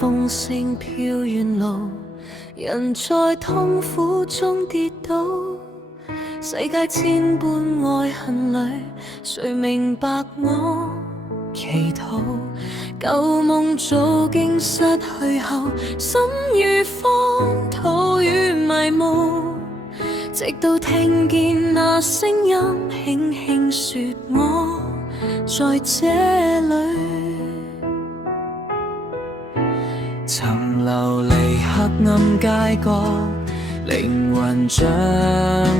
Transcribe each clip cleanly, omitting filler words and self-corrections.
風聲飄遠路，人在痛苦中跌倒。世界千般愛恨裏，誰明白我祈禱？舊夢早經失去後，心如荒土與迷霧。直到聽見那聲音輕輕說我在這裏。曾流離黑暗街角，靈魂像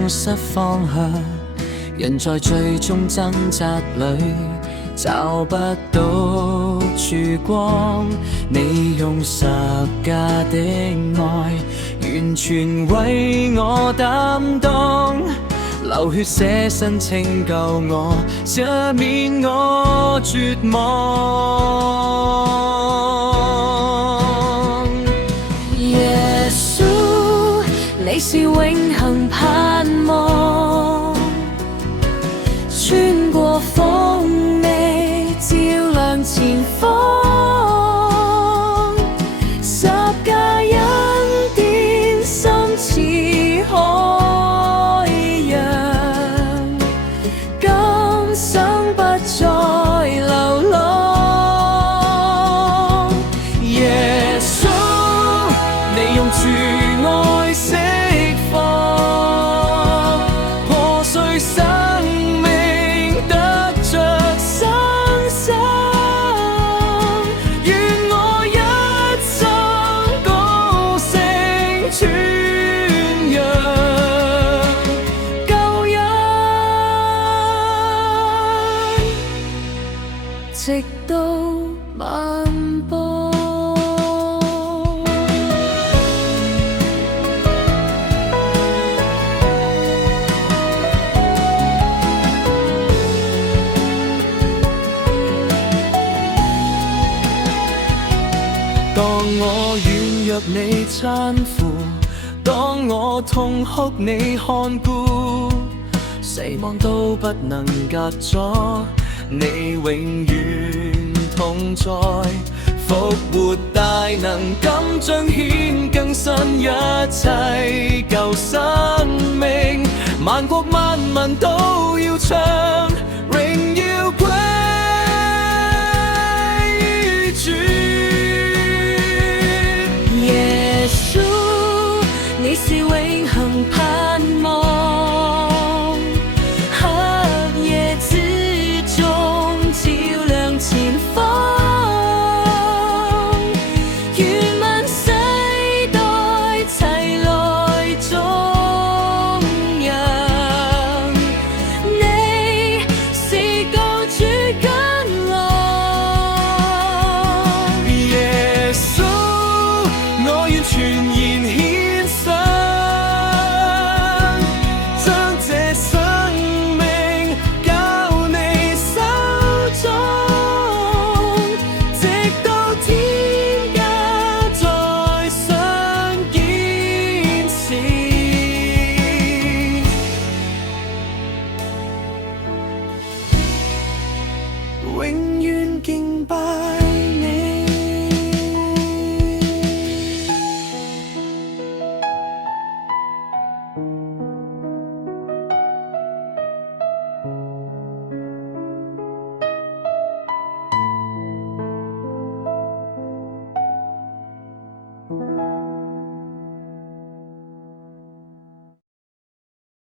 失方向，人在最終掙扎裏找不到曙光。你用十架的愛完全為我擔當，流血捨身拯救我，赦免我絕望。耶穌，你是永恆盼望，穿過風味照亮前方。十架恩典深似海洋，今生不再流浪。耶穌，你用主愛釋放，破碎生命得着新生。願我一生高聲傳揚救恩，直到萬邦。當我軟弱你攙扶，當我痛哭你看顧，死亡都不能隔阻，你永遠同在。復活大能敢彰顯更新一切舊生命，萬國萬民都要唱